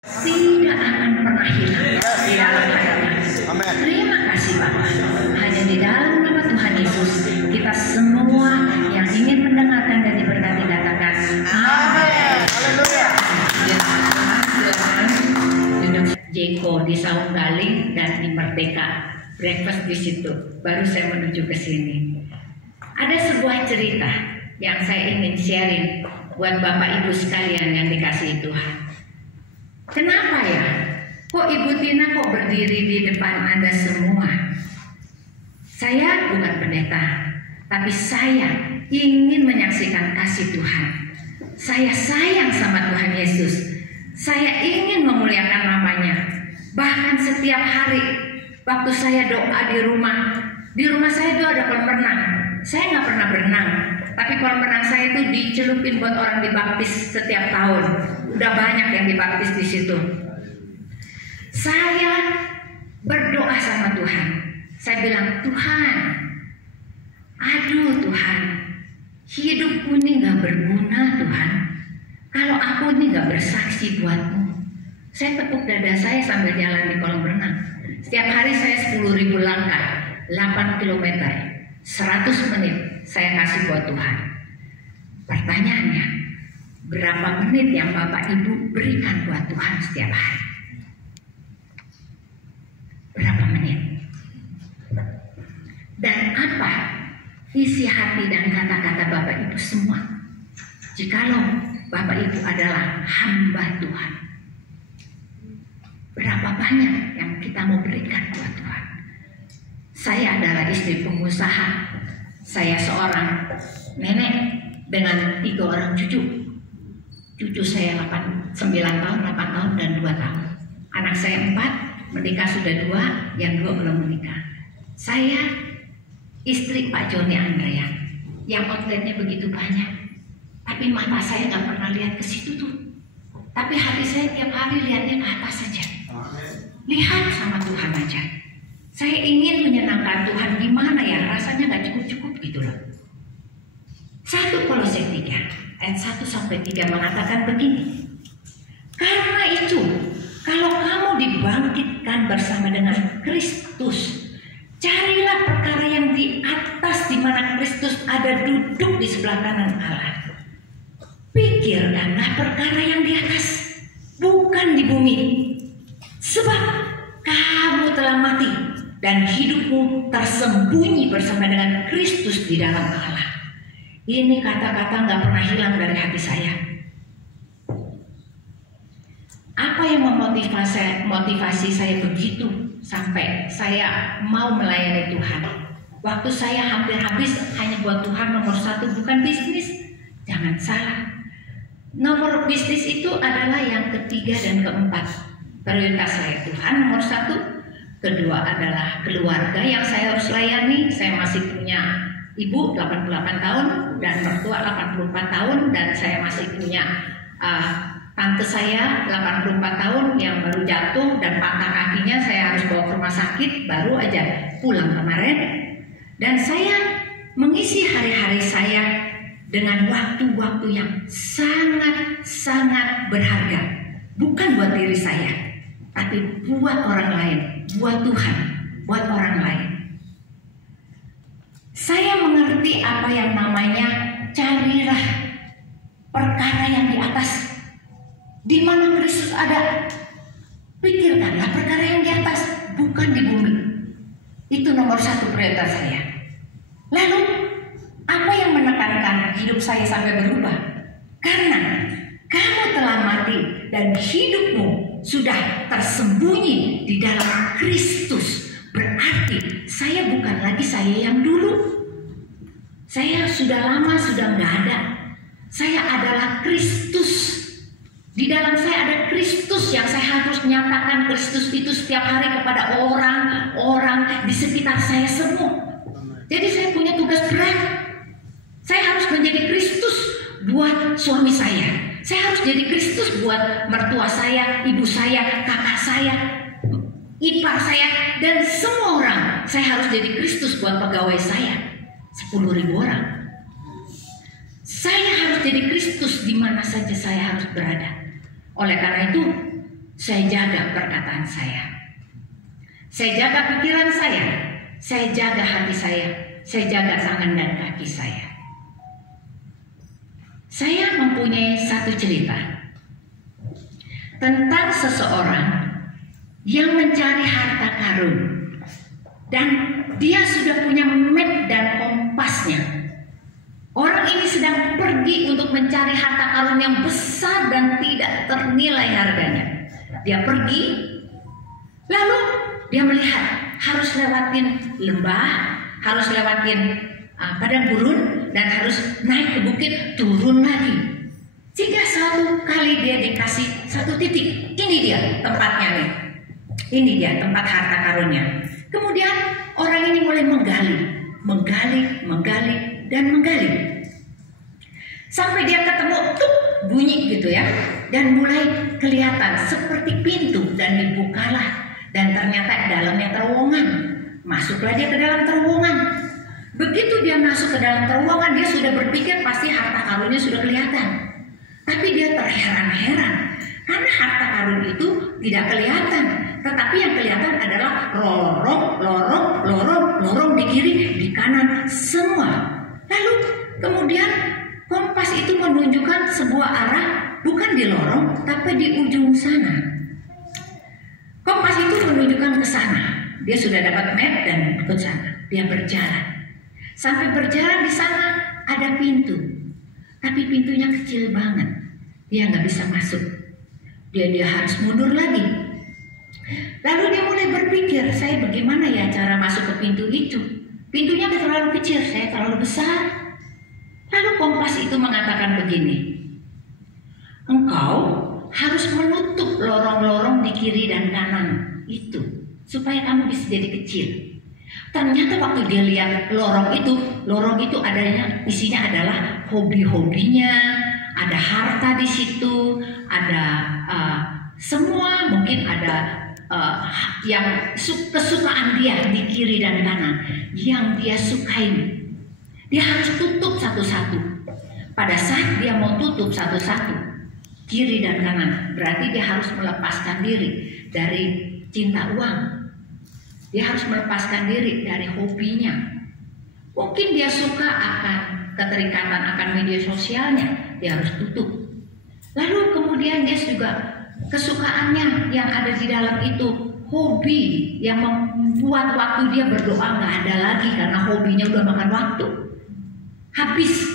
tidak akan pernah hilang di dalam hatinya. Terima kasih Bapak. Hanya di dalam nama Tuhan Yesus kita semua yang ingin mendengarkan dan diberkati katakan amin. Haleluya. Duduk Jeko di Saung Galing dan di Merdeka, breakfast di situ. Baru saya menuju ke sini. Ada sebuah cerita yang saya ingin sharing buat Bapak Ibu sekalian yang dikasihi Tuhan. Kenapa ya? Kok Ibu Tina kok berdiri di depan Anda semua? Saya bukan pendeta, tapi saya ingin menyaksikan kasih Tuhan. Saya sayang sama Tuhan Yesus. Saya ingin memuliakan namanya. Bahkan setiap hari waktu saya doa di rumah saya itu ada kolam renang. Saya nggak pernah berenang, tapi kolam renang saya itu dicelupin buat orang dibaptis setiap tahun. Udah banyak yang dibaptis di situ. Saya berdoa sama Tuhan. Saya bilang, Tuhan, aduh Tuhan, hidupku ini nggak berguna Tuhan. Kalau aku ini nggak bersaksi buatmu. Saya tepuk dada saya sambil jalan di kolam renang. Setiap hari saya 10.000 langkah, 8 km. 100 menit saya kasih buat Tuhan. Pertanyaannya, berapa menit yang Bapak Ibu berikan buat Tuhan setiap hari? Berapa menit? Dan apa isi hati dan kata-kata Bapak Ibu semua? Jikalau Bapak Ibu adalah hamba Tuhan, berapa banyak yang kita mau berikan buat Tuhan? Saya adalah istri pengusaha. Saya seorang nenek dengan 3 orang cucu. Cucu saya 9 tahun, 8 tahun, dan 2 tahun. Anak saya 4, menikah sudah 2, yang 2 belum menikah. Saya istri Pak Joni Andrea, yang outletnya begitu banyak. Tapi mata saya nggak pernah lihat ke situ tuh. Tapi hati saya tiap hari lihatnya ke atas saja. Lihat sama Tuhan aja. Saya ingin menyenangkan Tuhan, gimana ya, rasanya nggak cukup-cukup gitu loh. 1 Kolose 3 ayat 1-3 mengatakan begini. Karena itu, kalau kamu dibangkitkan bersama dengan Kristus, carilah perkara yang di atas, di mana Kristus ada duduk di sebelah kanan Allah. Pikirkanlah perkara yang di atas, bukan di bumi. Sebab kamu telah mati dan hidupmu tersembunyi bersama dengan Kristus di dalam Allah. Ini kata-kata nggak pernah hilang dari hati saya. Apa yang memotivasi saya begitu sampai saya mau melayani Tuhan? Waktu saya hampir habis hanya buat Tuhan. Nomor 1 bukan bisnis, jangan salah. Nomor bisnis itu adalah yang ketiga dan keempat. Prioritas saya Tuhan nomor 1. Kedua adalah keluarga yang saya harus layani. Saya masih punya ibu 88 tahun dan mertua 84 tahun, dan saya masih punya tante saya 84 tahun yang baru jatuh dan patah kakinya. Saya harus bawa ke rumah sakit, baru aja pulang kemarin. Dan saya mengisi hari-hari saya dengan waktu-waktu yang sangat-sangat berharga. Bukan buat diri saya, tapi buat orang lain, buat Tuhan, buat orang lain. Saya mengerti apa yang namanya carilah perkara yang di atas, di mana Kristus ada. Pikirkanlah perkara yang di atas, bukan di bumi. Itu nomor 1 prioritas saya. Lalu, apa yang menekankan hidup saya sampai berubah? Karena kamu telah mati dan hidupmu sudah tersembunyi di dalam Kristus. Berarti saya bukan lagi saya yang dulu. Saya sudah lama sudah nggak ada. Saya adalah Kristus. Di dalam saya ada Kristus yang saya harus menyatakan Kristus itu setiap hari kepada orang-orang di sekitar saya semua. Jadi saya punya tugas berat. Saya harus menjadi Kristus buat suami saya. Saya harus jadi Kristus buat mertua saya, ibu saya, kakak saya, ipar saya, dan semua orang. Saya harus jadi Kristus buat pegawai saya, 10.000 orang. Saya harus jadi Kristus di mana saja saya harus berada. Oleh karena itu, saya jaga perkataan saya jaga pikiran saya jaga hati saya jaga tangan dan kaki saya. Saya mempunyai satu cerita tentang seseorang yang mencari harta karun, dan dia sudah punya map dan kompasnya. Orang ini sedang pergi untuk mencari harta karun yang besar dan tidak ternilai harganya. Dia pergi, lalu dia melihat harus lewatin lembah, harus lewatin padang gurun, dan harus naik ke bukit, turun lagi. Sehingga satu kali dia dikasih satu titik, ini dia tempatnya nih, ini dia tempat harta karunnya. Kemudian orang ini mulai menggali sampai dia ketemu tuh bunyi gitu ya, dan mulai kelihatan seperti pintu, dan dibukalah, dan ternyata dalamnya terowongan. Masuklah dia ke dalam terowongan. Begitu dia masuk ke dalam terowongan, dia sudah berpikir pasti harta karunnya sudah kelihatan. Tapi dia terheran-heran karena harta karun itu tidak kelihatan, tetapi yang kelihatan adalah lorong di kiri, di kanan, semua. Lalu kemudian kompas itu menunjukkan sebuah arah, bukan di lorong, tapi di ujung sana. Kompas itu menunjukkan ke sana. Dia sudah dapat map dan ke sana. Dia berjalan. Sampai berjalan di sana ada pintu, tapi pintunya kecil banget. Dia nggak bisa masuk. Dia harus mundur lagi. Lalu dia mulai berpikir, saya bagaimana ya cara masuk ke pintu itu? Pintunya terlalu kecil, saya terlalu besar. Lalu kompas itu mengatakan begini, engkau harus menutup lorong-lorong di kiri dan kanan itu, supaya kamu bisa jadi kecil. Ternyata waktu dia lihat lorong itu adanya, isinya adalah hobi-hobinya, ada harta di situ, ada semua, mungkin ada yang kesukaan dia di kiri dan kanan, yang dia sukai. Dia harus tutup satu-satu. Pada saat dia mau tutup satu-satu, kiri dan kanan, berarti dia harus melepaskan diri dari cinta uang. Dia harus melepaskan diri dari hobinya. Mungkin dia suka akan keterikatan akan media sosialnya, dia harus tutup. Lalu kemudian dia juga kesukaannya yang ada di dalam itu, hobi yang membuat waktu dia berdoa nggak ada lagi karena hobinya udah makan waktu. Habis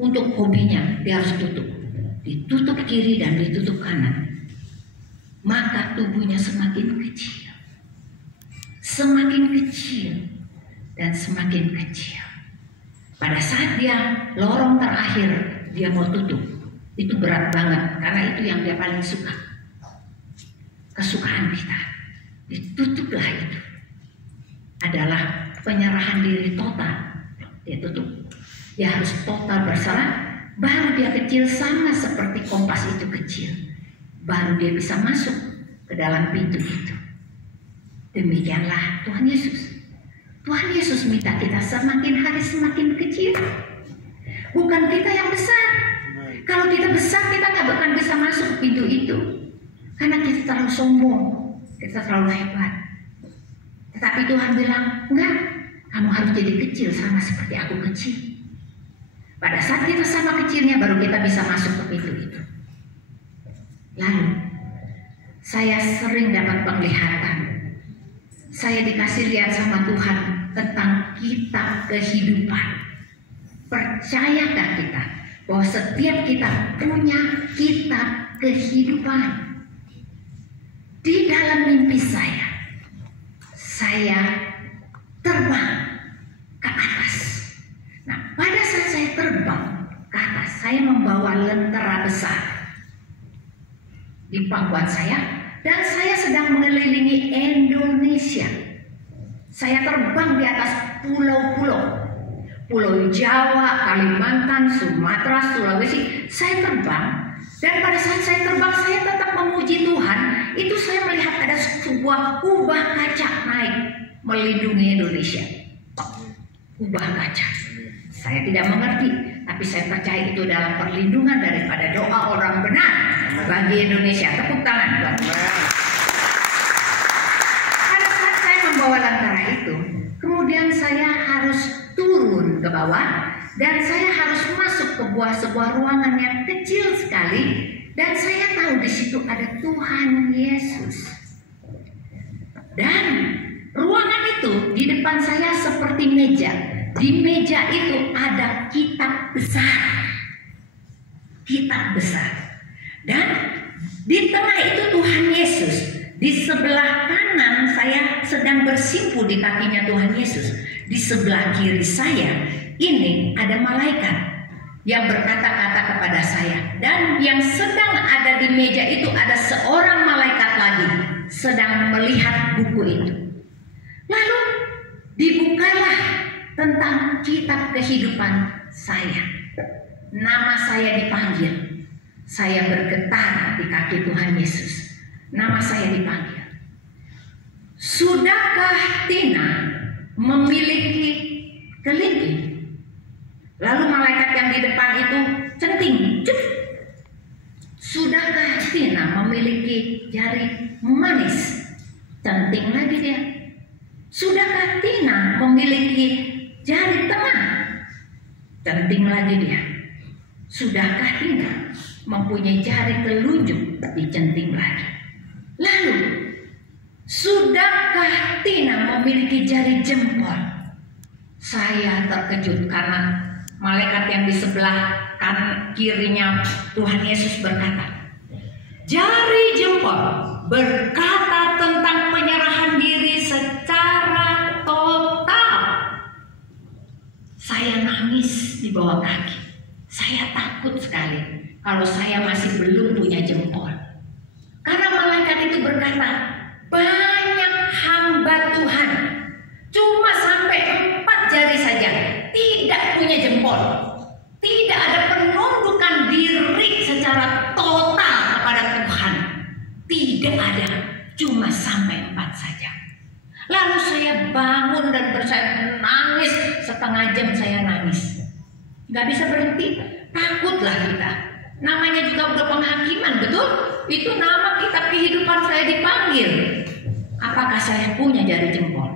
untuk hobinya, dia harus tutup. Ditutup kiri dan ditutup kanan. Maka tubuhnya semakin kecil. Semakin kecil dan semakin kecil. Pada saat dia lorong terakhir, dia mau tutup. Itu berat banget karena itu yang dia paling suka. Kesukaan kita. Ditutuplah itu. Adalah penyerahan diri total. Dia tutup. Dia harus total berserah. Baru dia kecil sama seperti kompas itu kecil. Baru dia bisa masuk ke dalam pintu itu. Demikianlah Tuhan Yesus. Tuhan Yesus minta kita semakin hari semakin kecil. Bukan kita yang besar. Kalau kita besar, kita nggak akan bisa masuk ke pintu itu. Karena kita terlalu sombong. Kita terlalu hebat. Tetapi Tuhan bilang, enggak. Kamu harus jadi kecil sama seperti aku kecil. Pada saat kita sama kecilnya, baru kita bisa masuk ke pintu itu. Lalu, saya sering dapat penglihatan. Saya dikasih lihat sama Tuhan tentang kitab kehidupan. Percayakah kita bahwa setiap kita punya kitab kehidupan? Di dalam mimpi saya terbang ke atas. Nah, pada saat saya terbang ke atas, saya membawa lentera besar di pangkuan saya. Dan saya sedang mengelilingi Indonesia. Saya terbang di atas pulau-pulau. Pulau Jawa, Kalimantan, Sumatera, Sulawesi. Saya terbang. Dan pada saat saya terbang, saya tetap memuji Tuhan. Itu saya melihat ada sebuah kubah kaca naik melindungi Indonesia. Kubah kaca. Saya tidak mengerti. Tapi saya percaya itu dalam perlindungan daripada doa orang benar bagi Indonesia. Tepuk tangan buat bawah, dan saya harus masuk ke sebuah ruangan yang kecil sekali, dan saya tahu di situ ada Tuhan Yesus. Dan ruangan itu di depan saya seperti meja. Di meja itu ada kitab besar. Kitab besar. Dan di tengah itu Tuhan Yesus. Di sebelah kanan saya sedang bersimpu di kakinya Tuhan Yesus. Di sebelah kiri saya ini ada malaikat yang berkata-kata kepada saya. Dan yang sedang ada di meja itu ada seorang malaikat lagi sedang melihat buku itu. Lalu dibukalah tentang kitab kehidupan saya. Nama saya dipanggil. Saya bergetar di kaki Tuhan Yesus. Nama saya dipanggil. Sudahkah Tina memiliki kelingking? Lalu malaikat yang di depan itu centing. Cuk. Sudahkah Tina memiliki jari manis? Centing lagi dia. Sudahkah Tina memiliki jari tengah? Centing lagi dia. Sudahkah Tina mempunyai jari telunjuk? Dicenting lagi. Lalu, sudahkah Tina memiliki jari jempol? Saya terkejut karena malaikat yang di sebelah kanan kirinya Tuhan Yesus berkata, jari jempol berkata tentang penyerahan diri secara total. Saya nangis di bawah kaki. Saya takut sekali kalau saya masih belum punya jempol. Karena malaikat itu berkata, banyak hamba Tuhan cuma sampai 4 jari saja, tidak punya jempol. Tidak ada penundukan diri secara total kepada Tuhan. Tidak ada, cuma sampai 4 saja. Lalu saya bangun dan nangis, setengah jam saya nangis. Gak bisa berhenti, takutlah kita. Namanya juga udah penghakiman, betul? Itu nama kitab kehidupan saya dipanggil. Apakah saya punya jari jempol?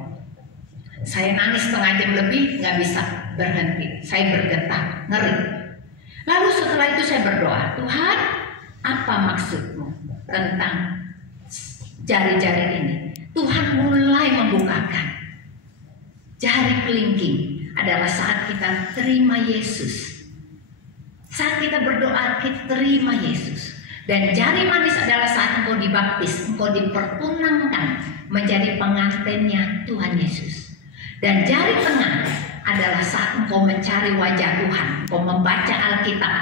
Saya nangis setengah jam lebih, gak bisa berhenti. Saya bergetar, ngeri. Lalu setelah itu saya berdoa, Tuhan, apa maksudmu tentang jari-jari ini? Tuhan mulai membukakan. Jari kelingking adalah saat kita terima Yesus. Saat kita berdoa, kita terima Yesus. Dan jari manis adalah saat engkau dibaptis, engkau dipertunangkan menjadi pengantinnya Tuhan Yesus. Dan jari tengah adalah saat engkau mencari wajah Tuhan, engkau membaca Alkitab,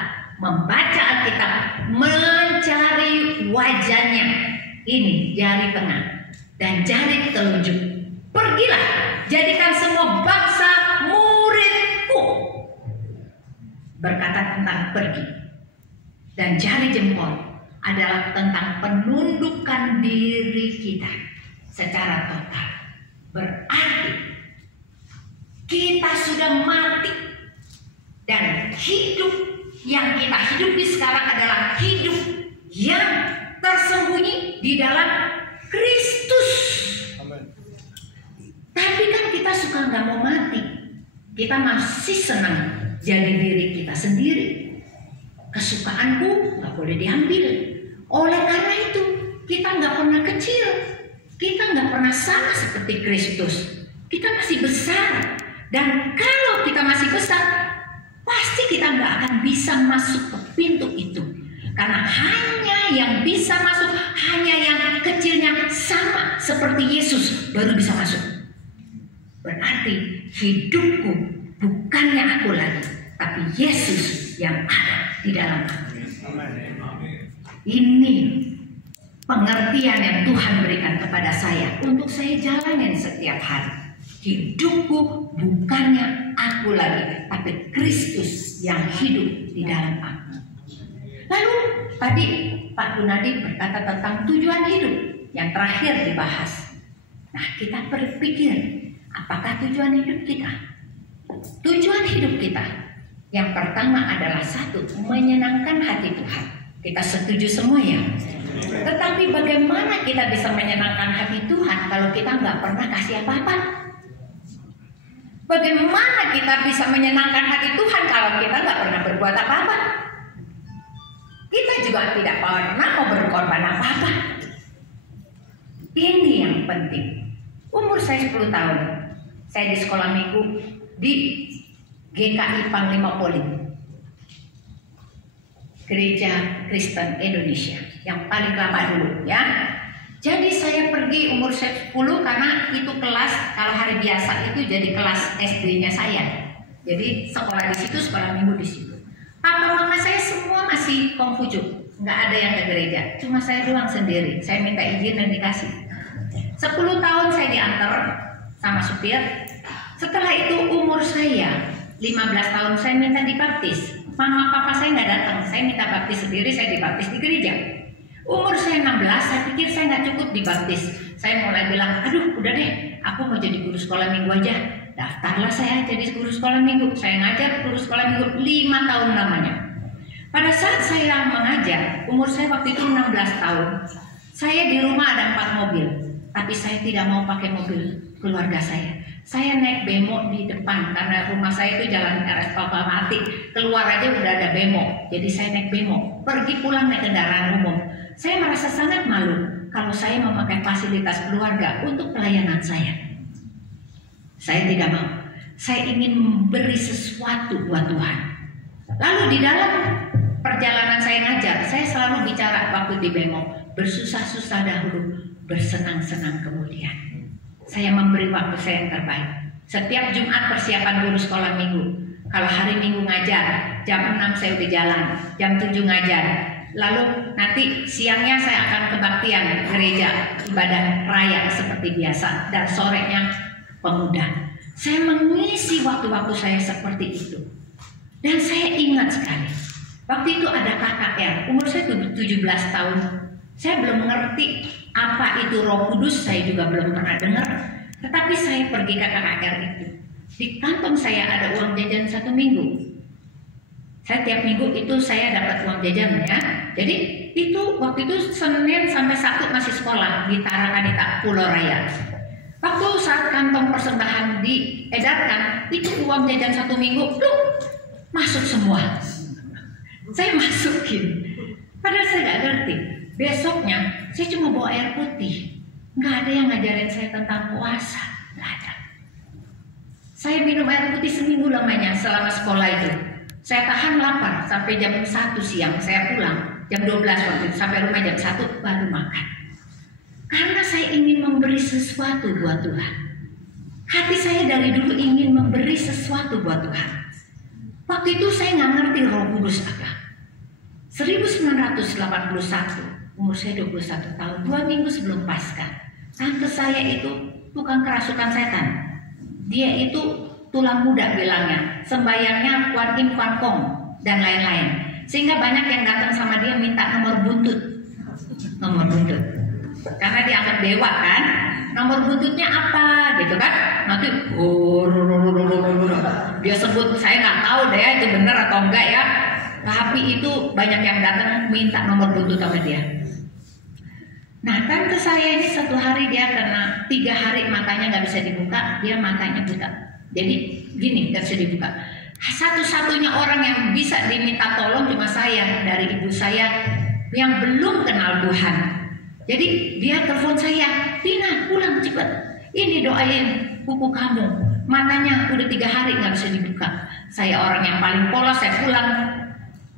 mencari wajahnya. Ini jari tengah. Dan jari telunjuk, pergilah, jadikan semua bangsa muridku. Berkata tentang pergi. Dan jari jempol adalah tentang penundukan diri kita secara total. Berarti kita sudah mati, dan hidup yang kita hidupi sekarang adalah hidup yang tersembunyi di dalam Kristus. Amen. Tapi kan kita suka nggak mau mati. Kita masih senang jadi diri kita sendiri. Kesukaanku nggak boleh diambil. Oleh karena itu kita nggak pernah kecil. Kita nggak pernah sama seperti Kristus. Kita masih besar. Dan kalau kita masih besar, pasti kita nggak akan bisa masuk ke pintu itu. Karena hanya yang bisa masuk, hanya yang kecilnya sama seperti Yesus baru bisa masuk. Berarti hidupku bukannya aku lagi, tapi Yesus yang ada di dalam aku. Ini pengertian yang Tuhan berikan kepada saya untuk saya jalanin setiap hari. Hidupku bukannya aku lagi, tapi Kristus yang hidup di dalam aku. Lalu tadi Pak Gunadi berkata tentang tujuan hidup yang terakhir dibahas. Nah, kita berpikir, apakah tujuan hidup kita? Tujuan hidup kita yang pertama adalah satu, menyenangkan hati Tuhan. Kita setuju semua ya? Tetapi bagaimana kita bisa menyenangkan hati Tuhan kalau kita nggak pernah kasih apa-apa? Bagaimana kita bisa menyenangkan hati Tuhan kalau kita nggak pernah berbuat apa-apa? Kita juga tidak pernah mau berkorban apa-apa. Ini yang penting. Umur saya 10 tahun. Saya di sekolah minggu di GKI Panglima Polim, Gereja Kristen Indonesia yang paling lama dulu ya. Jadi saya pergi umur 10 karena itu kelas, kalau hari biasa itu jadi kelas SD-nya saya. Jadi sekolah di situ, sekolah minggu di situ. Papa mama saya semua masih Kongfucu, nggak ada yang ke gereja. Cuma saya doang sendiri. Saya minta izin dan dikasih. 10 tahun saya diantar sama supir. Setelah itu umur saya 15 tahun saya minta dibaptis. Mama papa saya nggak datang. Saya minta baptis sendiri, saya dibaptis di gereja. Umur saya 16, saya pikir saya nggak cukup dibaptis. Saya mulai bilang, aduh udah deh, aku mau jadi guru sekolah minggu aja. Daftarlah saya jadi guru sekolah minggu. Saya ngajar guru sekolah minggu 5 tahun lamanya. Pada saat saya mengajar, umur saya waktu itu 16 tahun. Saya di rumah ada 4 mobil, tapi saya tidak mau pakai mobil keluarga saya. Saya naik bemo di depan karena rumah saya itu jalan RS Papamati. Keluar aja udah ada bemo, jadi saya naik bemo. Pergi pulang naik kendaraan umum. Saya merasa sangat malu kalau saya memakai fasilitas keluarga untuk pelayanan saya. Saya tidak mau. Saya ingin memberi sesuatu buat Tuhan. Lalu di dalam perjalanan saya ngajar, saya selalu bicara waktu di bemo, bersusah-susah dahulu, bersenang-senang kemudian. Saya memberi waktu saya yang terbaik. Setiap Jumat persiapan guru sekolah minggu. Kalau hari Minggu ngajar, jam 6 saya udah jalan, jam 7 ngajar. Lalu nanti siangnya saya akan kebaktian gereja ibadah raya seperti biasa, dan sorenya pemuda. Saya mengisi waktu-waktu saya seperti itu. Dan saya ingat sekali, waktu itu ada KKR, umur saya 17 tahun. Saya belum mengerti apa itu Roh Kudus, saya juga belum pernah dengar. Tetapi saya pergi ke KKR itu. Di kantong saya ada uang jajan 1 minggu. Saya tiap minggu itu saya dapat uang jajan ya. Jadi itu waktu itu Senin sampai Sabtu masih sekolah di Tarakanita, Pulau Raya. Waktu saat kantong persembahan diedarkan, itu uang jajan 1 minggu masuk semua. Saya masukin. Padahal saya nggak ngerti. Besoknya saya cuma bawa air putih. Nggak ada yang ngajarin saya tentang puasa. Nggak ada. Saya minum air putih seminggu lamanya selama sekolah itu. Saya tahan lapar sampai jam 1 siang. Saya pulang jam 12 waktu itu, sampai rumah jam 1 baru makan. Karena saya ingin memberi sesuatu buat Tuhan. Hati saya dari dulu ingin memberi sesuatu buat Tuhan. Waktu itu saya nggak ngerti Roh Kudus apa. 1981, umur saya 21 tahun, 2 minggu sebelum Paskah. Tante saya itu tukang kerasukan setan. Dia itu tulang muda bilangnya, sembayangnya Kuan Im Kuan Kong dan lain-lain. Sehingga banyak yang datang sama dia minta nomor buntut. Nomor buntut. Karena dia anggap dewa kan. Nomor buntutnya apa gitu kan. Nanti dia sebut, saya nggak tahu deh itu benar atau enggak ya. Tapi itu banyak yang datang minta nomor buntut sama dia. Nah, tante saya ini satu hari dia kena 3 hari matanya nggak bisa dibuka, dia matanya buta. Jadi gini, nggak bisa dibuka. Satu-satunya orang yang bisa diminta tolong cuma saya, dari ibu saya yang belum kenal Tuhan. Jadi dia telepon saya, Tina pulang cepat, ini doain kuku kamu, matanya udah 3 hari nggak bisa dibuka. Saya orang yang paling polos, saya pulang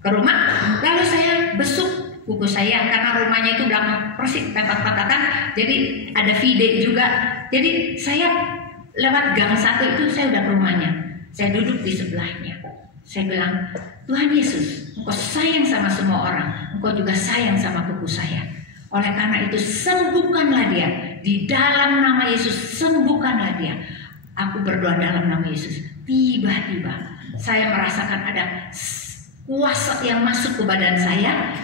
ke rumah, lalu saya besuk kuku saya karena rumahnya itu belakang persis petak-petakan, jadi ada vide juga. Jadi saya lewat gang 1 itu saya udah ke rumahnya. Saya duduk di sebelahnya. Saya bilang, Tuhan Yesus, Engkau sayang sama semua orang, Engkau juga sayang sama kuku saya. Oleh karena itu sembuhkanlah dia. Di dalam nama Yesus sembuhkanlah dia. Aku berdoa dalam nama Yesus. Tiba-tiba saya merasakan ada kuasa yang masuk ke badan saya.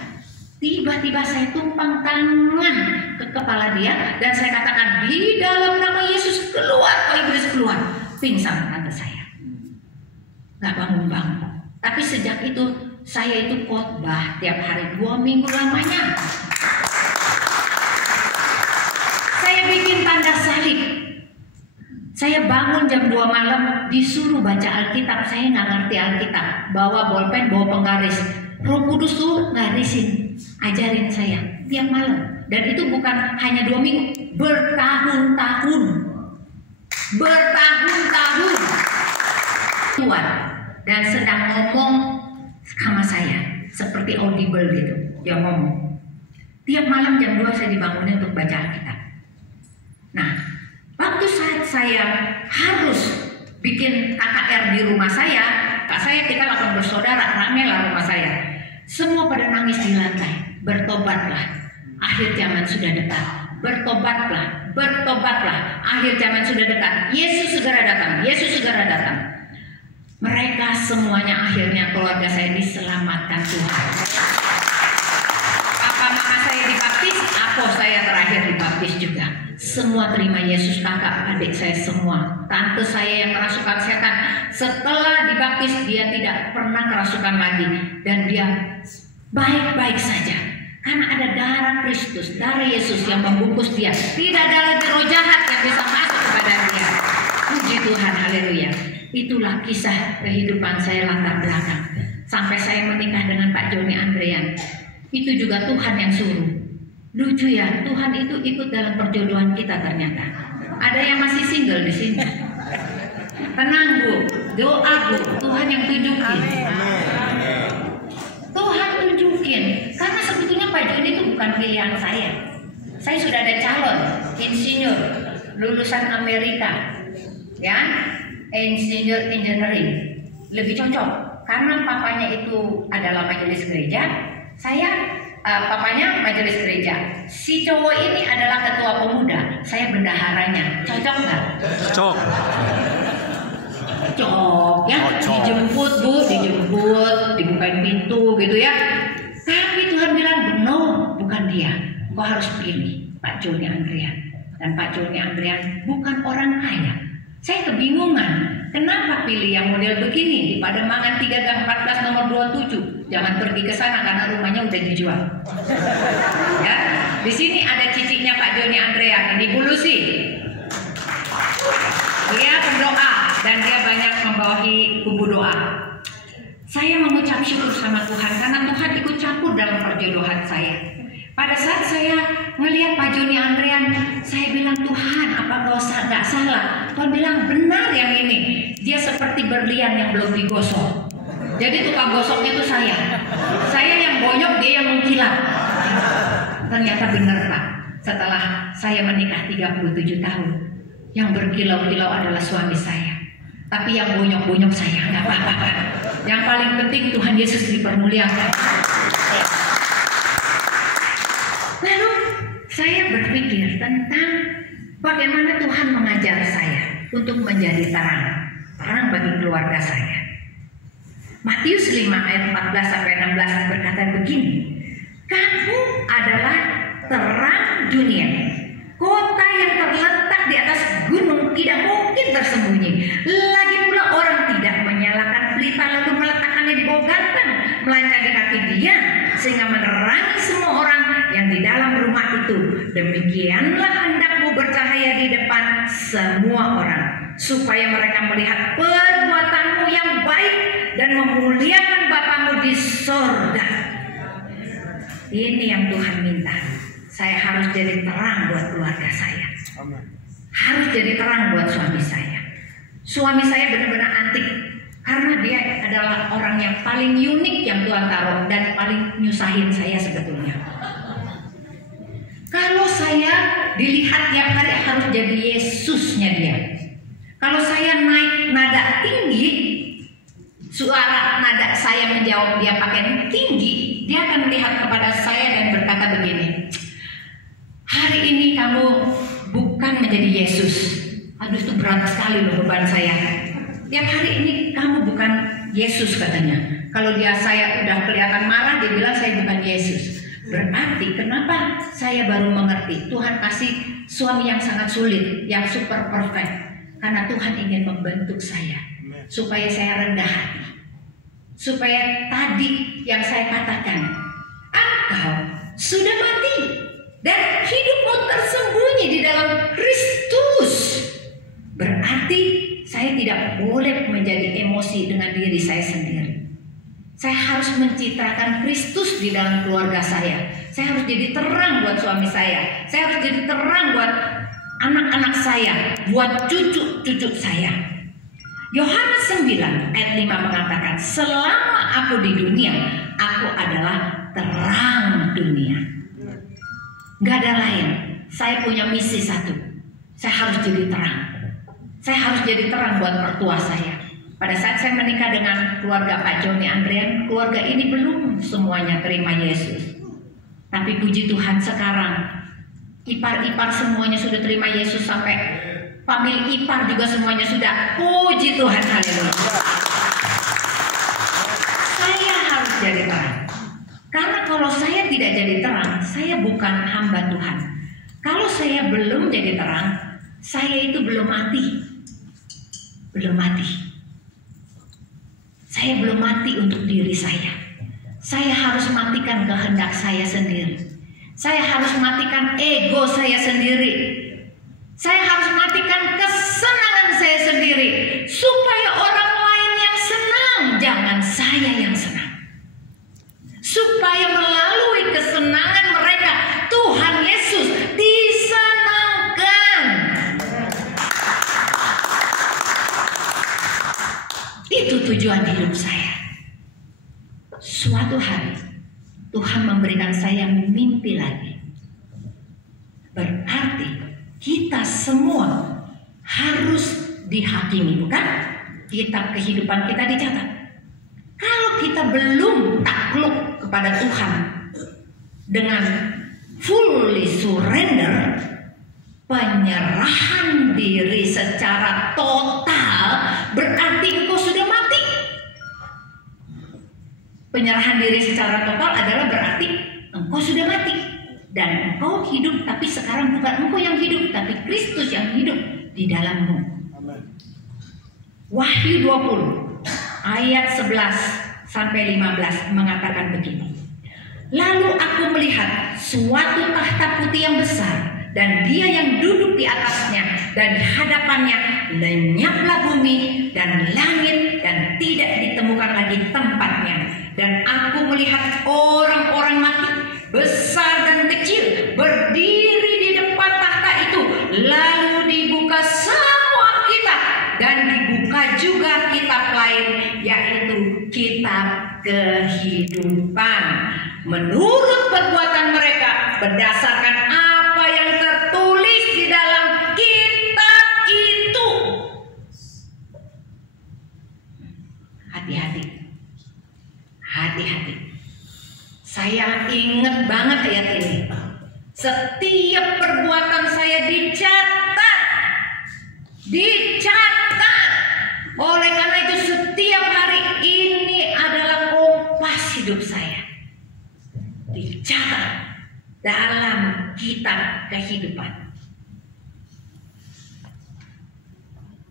Tiba-tiba saya tumpang tangan ke kepala dia dan saya katakan, di dalam nama Yesus keluar, kau iblis keluar. Pingsan tante saya, nggak bangun-bangun. Tapi sejak itu saya itu khotbah tiap hari 2 minggu lamanya. Saya bikin tanda salib. Saya bangun jam 2 malam disuruh baca Alkitab. Saya nggak ngerti Alkitab. Bawa bolpen, bawa penggaris. Roh Kudus tuh ngarisin, ajarin saya tiap malam. Dan itu bukan hanya 2 minggu, bertahun-tahun. Bertahun-tahun. Tuhan. Dan sedang ngomong sama saya. Seperti audible gitu. Dia ngomong. Tiap malam jam 2 saya dibangunin untuk baca Alkitab. Nah, waktu saat saya harus bikin KKR di rumah saya, kak saya kita langsung bersaudara, rame lah rumah saya. Semua pada nangis di lantai. Bertobatlah, akhir zaman sudah dekat. Bertobatlah, bertobatlah, akhir zaman sudah dekat. Yesus segera datang, Yesus segera datang. Mereka semuanya akhirnya keluarga saya diselamatkan Tuhan. Papa mama saya dibaptis, aku saya terakhir dibaptis juga. Semua terima Yesus, kakak adik saya semua. Tante saya yang kerasukan setan, setelah dibaptis dia tidak pernah kerasukan lagi. Dan dia baik-baik saja. Karena ada darah Kristus, darah Yesus yang membungkus dia. Tidak ada lagi roh jahat yang bisa masuk kepada dia. Puji Tuhan, haleluya. Itulah kisah kehidupan saya latar belakang. Sampai saya menikah dengan Pak Joni Andrean. Itu juga Tuhan yang suruh. Lucu ya, Tuhan itu ikut dalam perjodohan kita ternyata. Ada yang masih single di sini. Tenang Bu, doa Bu, Tuhan yang tunjukin. Tuhan tunjukin. Karena sebetulnya Pak Joni itu bukan pilihan saya. Saya sudah ada calon insinyur lulusan Amerika, ya, insinyur engineering. Lebih cocok karena papanya itu adalah majelis gereja. Saya papanya majelis gereja. Si cowok ini adalah ketua pemuda. Saya bendaharanya. Cocok nggak? Cocok. Cocok ya. Dijemput Bu, dijemput, dibukain pintu gitu ya. Tapi Tuhan bilang no, bukan dia. Kau harus pilih Pak Joni Andrean. Dan Pak Joni Andrean bukan orang kaya. Saya kebingungan. Kenapa pilih yang model begini di Pademangan 3 Gang 14 nomor 27? Jangan pergi ke sana karena rumahnya udah dijual. Ya, di sini ada ciciknya Pak Joni Andrean, ini Bu Lucy. Dia pendoa dan dia banyak membawahi kubu doa. Saya mengucap syukur sama Tuhan karena Tuhan ikut campur dalam perjodohan saya. Pada saat saya melihat Pak Joni Andrean, saya bilang, Tuhan, apa kau nggak salah? Tuhan bilang, benar yang ini. Dia seperti berlian yang belum digosok. Jadi tukang gosoknya itu saya. Saya yang bonyok, dia yang mengkilat. Ternyata benar Pak. Setelah saya menikah 37 tahun, yang berkilau-kilau adalah suami saya. Tapi yang bonyok-bonyok saya, nggak apa-apa Pak. Yang paling penting Tuhan Yesus dipermuliakan. Lalu saya berpikir tentang bagaimana Tuhan mengajar saya untuk menjadi terang bagi keluarga saya. Matius 5 ayat 14 sampai 16 berkata begini, kamu adalah terang dunia. Kota yang terletak di atas gunung tidak mungkin tersembunyi. Lagi pula orang tidak menyalakan pelita lalu meletakkannya di bawah ganteng, melainkan di kaki dia, sehingga menerangi semua orang yang di dalam rumah itu. Demikianlah hendakmu bercahaya di depan semua orang, supaya mereka melihat perbuatanmu yang baik dan memuliakan Bapamu di sorga. Ini yang Tuhan minta. Saya harus jadi terang buat keluarga saya. Harus jadi terang buat suami saya. Suami saya benar-benar antik karena dia adalah orang yang paling unik yang Tuhan taruh dan paling nyusahin saya sebetulnya. Kalau saya dilihat tiap hari harus jadi Yesusnya dia. Kalau saya naik nada tinggi, suara nada saya menjawab dia pakai tinggi, dia akan melihat kepada saya dan berkata begini, hari ini kamu bukan menjadi Yesus. Aduh itu berat sekali loh beban saya. Tiap hari ini kamu bukan Yesus katanya. Kalau saya udah kelihatan marah, dia bilang saya bukan Yesus. Berarti kenapa saya baru mengerti Tuhan kasih suami yang sangat sulit, yang super perfect. Karena Tuhan ingin membentuk saya supaya saya rendah hati. Supaya tadi yang saya katakan, engkau sudah mati dan hidupmu tersembunyi di dalam Kristus. Berarti tidak boleh menjadi emosi dengan diri saya sendiri. Saya harus mencitrakan Kristus di dalam keluarga saya. Saya harus jadi terang buat suami saya. Saya harus jadi terang buat anak-anak saya, buat cucu-cucu saya. Yohanes 9 ayat 5 mengatakan, selama aku di dunia, aku adalah terang dunia. Gak ada lain. Saya punya misi satu. Saya harus jadi terang. Saya harus jadi terang buat mertua saya. Pada saat saya menikah dengan keluarga Pak Joni Andrian, keluarga ini belum semuanya terima Yesus. Tapi puji Tuhan sekarang ipar-ipar semuanya sudah terima Yesus, sampai famili ipar juga semuanya sudah. Puji Tuhan, haleluya. Saya harus jadi terang. Karena kalau saya tidak jadi terang, saya bukan hamba Tuhan. Kalau saya belum jadi terang, saya itu belum mati. Belum mati. Saya belum mati untuk diri saya. Saya harus matikan kehendak saya sendiri. Saya harus matikan ego saya sendiri. Saya harus matikan kesenangan saya sendiri, supaya orang lain yang senang, jangan saya yang senang. Supaya melalui kesenangan mereka, Tuhan Yesus disenangkan. Itu tujuan hidup saya. Suatu hari Tuhan memberikan saya mimpi lagi. Berarti kita semua harus dihakimi, bukan? Kitab kehidupan kita dicatat. Kalau kita belum takluk kepada Tuhan dengan fully surrender, penyerahan diri secara total, berarti engkau sudah mati. Penyerahan diri secara total adalah berarti engkau sudah mati. Dan engkau hidup, tapi sekarang bukan engkau yang hidup, tapi Kristus yang hidup di dalammu. Wahyu 20 ayat 11 sampai 15 mengatakan begini. Lalu aku melihat suatu tahta putih yang besar, dan Dia yang duduk di atasnya, dan di hadapannya lenyaplah bumi dan langit, dan tidak ditemukan lagi tempatnya. Dan aku melihat orang-orang mati, besar dan kecil, berdiri di depan tahta itu. Lalu dibuka semua kitab, dan dibuka juga kitab lain, yaitu kitab kehidupan, menurut perbuatan mereka, berdasarkan apa yang tertulis di dalam kitab itu. Hati-hati. Hati-hati. Saya ingat banget ayat ini. Setiap perbuatan saya dicatat. Dicatat. Oleh karena itu setiap hari ini adalah kompas hidup saya. Dicatat dalam kitab kehidupan.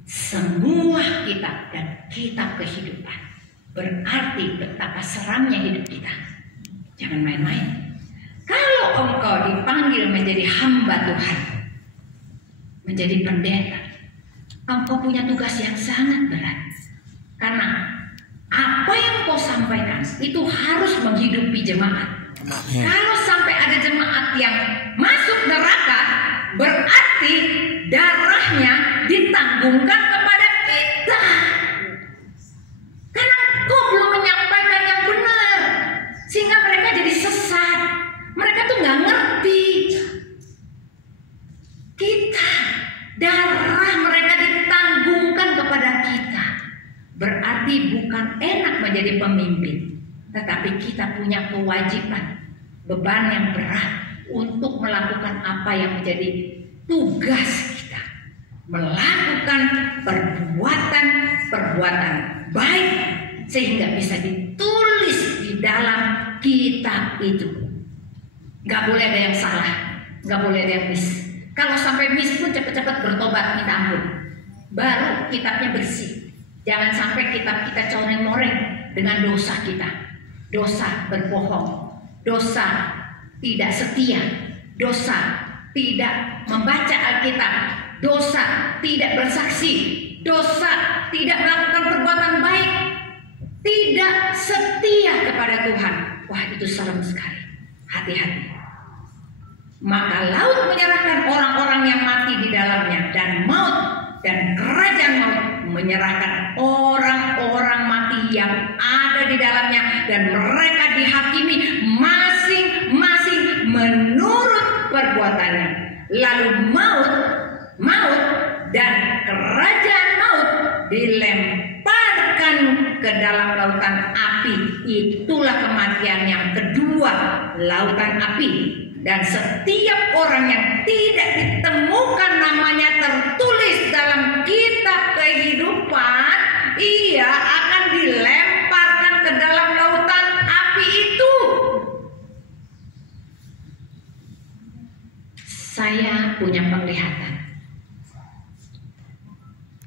Semua kitab dan kitab kehidupan. Berarti betapa seramnya hidup kita. Jangan main-main. Kalau engkau dipanggil menjadi hamba Tuhan, menjadi pendeta, engkau punya tugas yang sangat berat. Karena apa yang kau sampaikan itu harus menghidupi jemaat. Kalau sampai ada jemaat yang masuk neraka, berarti darahnya ditanggungkan kepada kita. Karena kau belum menyampaikan yang benar, sehingga mereka jadi sesat. Mereka tuh nggak ngerti. Kita, darah mereka ditanggungkan kepada kita. Berarti bukan enak menjadi pemimpin, tetapi kita punya kewajiban, beban yang berat untuk melakukan apa yang menjadi tugas kita. Melakukan perbuatan baik sehingga bisa ditulis di dalam kitab itu. Gak boleh ada yang salah, gak boleh ada yang miss. Kalau sampai miss pun cepat-cepat bertobat, minta ampun, baru kitabnya bersih. Jangan sampai kitab kita coreng-moreng dengan dosa kita. Dosa berbohong, dosa tidak setia, dosa tidak membaca Alkitab, dosa tidak bersaksi, dosa, tidak melakukan perbuatan baik, tidak setia kepada Tuhan. Wah, itu serem sekali. Hati-hati. Maka laut menyerahkan orang-orang yang mati di dalamnya, dan maut dan kerajaan maut menyerahkan orang-orang mati yang ada di dalamnya, dan mereka dihakimi masing-masing menurut perbuatannya. Lalu maut dan kerajaan maut dilemparkan ke dalam lautan api. Itulah kematian yang kedua, lautan api. Dan setiap orang yang tidak ditemukan namanya tertulis dalam kitab kehidupan, ia akan dilemparkan ke dalam lautan api itu. Saya punya penglihatan.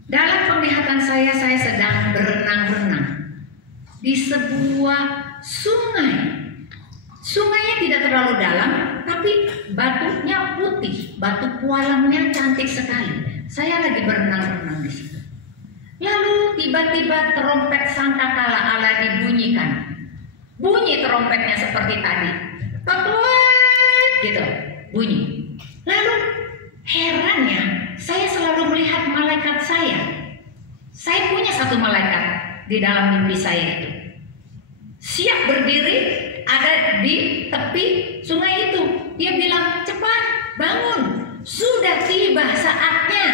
Dalam penglihatan saya sedang berenang-renang di sebuah sungai. Sungainya tidak terlalu dalam, tapi batunya putih, batu kualamnya cantik sekali. Saya lagi berenang-renang di situ. Lalu tiba-tiba trompet sangkakala Allah dibunyikan. Bunyi trompetnya seperti tadi, petuet gitu bunyi. Lalu herannya, saya selalu melihat malaikat saya. Saya punya satu malaikat di dalam mimpi saya itu, siap berdiri ada di tepi sungai itu. Dia bilang, cepat bangun, sudah tiba saatnya,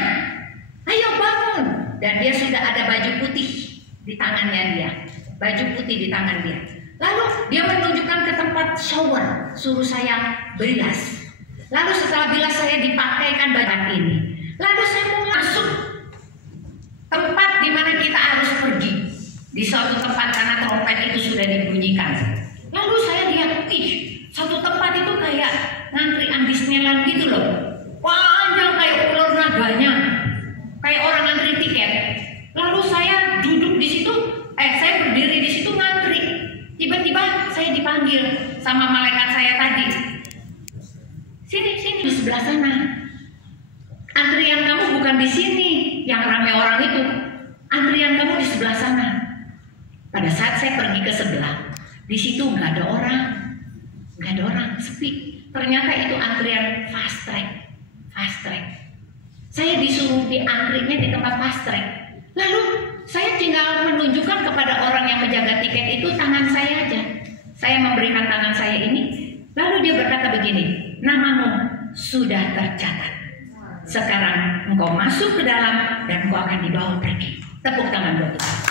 ayo bangun. Dan dia sudah ada baju putih di tangannya dia, baju putih di tangan dia. Lalu dia menunjukkan ke tempat shower, suruh saya bilas. Lalu setelah bilas saya dipakaikan baju ini. Lalu saya mau masuk tempat di mana kita harus pergi, di suatu tempat karena trompet itu sudah dibunyikan. Lalu saya lihat, satu tempat itu kayak ngantrian Disneyland gitu loh, panjang kayak ular naganya, kayak orang ngantri tiket. Lalu saya duduk di situ, saya berdiri di situ ngantri. Tiba-tiba saya dipanggil sama malaikat saya tadi, sini di sebelah sana. Antrian kamu bukan di sini, yang ramai orang itu. Antrian kamu di sebelah sana. Pada saat saya pergi ke sebelah, di situ nggak ada orang, sepi. Ternyata itu antrian fast track. Saya disuruh diantrinya di tempat fast track. Lalu saya tinggal menunjukkan kepada orang yang menjaga tiket itu tangan saya aja. Saya memberikan tangan saya ini. Lalu dia berkata begini, namamu sudah tercatat. Sekarang engkau masuk ke dalam dan engkau akan dibawa pergi. Tepuk tangan buat Tuhan.